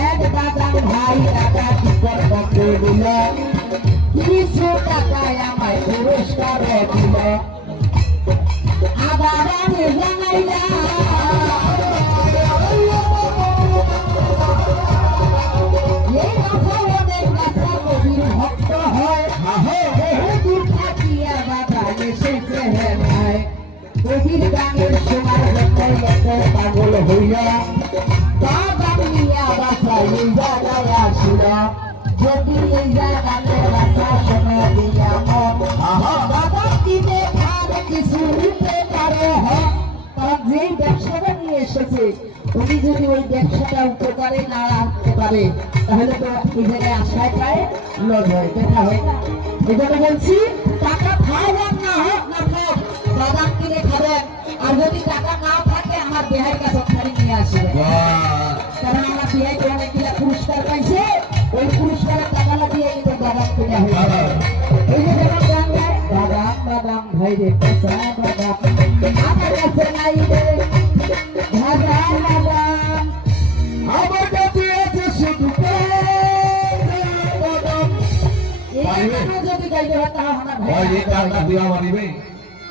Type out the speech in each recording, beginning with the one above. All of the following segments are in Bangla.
এক বাদাম ভাই টাকা টিকট করতে দিল কিছু টাকায় আমায় পুরস্কার দিল আবার আমি জানাইলাম এই কথা অনেক কথা কবির ভক্ত হয় বহু দূর থাকিয়া বাবা এসেছে হে ভাই কবির গানের শোনার জন্য এত পাগল হইয়া যদি এই জায়গায় রাখা শোনা দিয়া বাবা কিনে খান কিছু নিতে পারে কারণ যেই ব্যবসাটা নিয়ে এসেছে উনি যদি ওই ব্যবসাটা উপকারে না রাখতে পারে তাহলে তো এই জায়গায় আশায় পায় লজ হয় দেখা হয় না এজন্য বলছি টাকা খাওয়া না হোক না থাক বাদাম কিনে খাবেন আর যদি টাকা না থাকে আমার দেহের কাছে খালি নিয়ে আসবে কারণ আমরা বিয়ে অনেক পুরস্কার পাইছে ওই পুরস্কারের টাকা লাগিয়ে কিন্তু বাদাম কিনে হয়েছে এই যে যেমন গান গায় বাদাম বাদাম ভাই রে পচা বাদাম আমার কাছে নাই রে ভাজা বাদাম আমার কাছে আছে শুধু বাদাম এই গান যদি গাইতে হয় তাহলে আমরা ভাই এই গানটা দিয়া মারিবে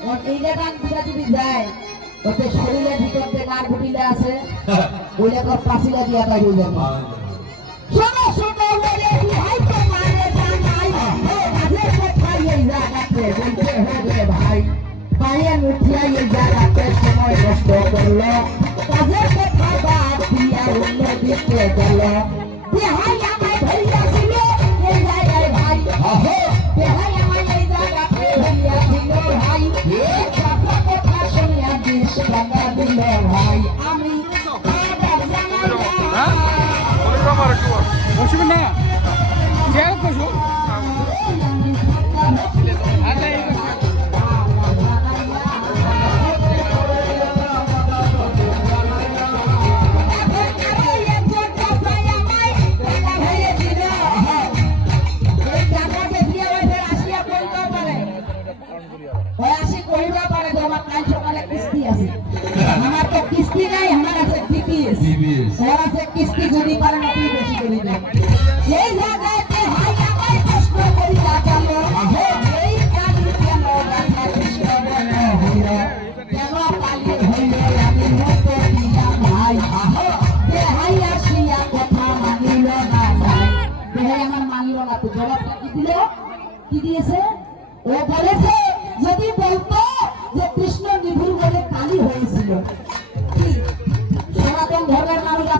আর এই গান দিয়া যদি যায় ওতে শরীরের ভিতরে নার গুটিলা আছে ওইটা কর পাছিলা দিয়া তাই হইল শোনো শোনো ওরে ভাই তো মারে জানাই কাজে কোথায় এই জায়গাতে বলতে হবে ভাই পায়ে মুঠিয়া এই জায়গাতে সময় নষ্ট করলো কাজে কথা বাদ দিয়া অন্য দিকে গেল ভাই আমায় ধরিয়াছিল এই জায়গায় ভাই ভাই আমায় এই জায়গাতে ধরিয়াছিল ভাই কথা শুনিয়া দিস টাকা দিল ভাই আমি বসবে না যাও বসো আমার তো কিস্তি নাই আমার আছে টিপিএস ওর আছে কিস্তি যদি পারেন আপনি বেশি করে দেন এই জায়গাতে হাই আমায় কষ্ট করি লাগালো এই কালি কেন রাখা কৃষ্ণ বল হইল কেন কালি হইল আমি মতো দিলাম ভাই দেহাই আসিয়া কথা মানিল না ভাই দেহাই আমার মানিল না তো জবাবটা কি দিল কি দিয়েছে ও বলেছে যদি বলতো যে কৃষ্ণ নিভুর বলে কালি হয়েছিল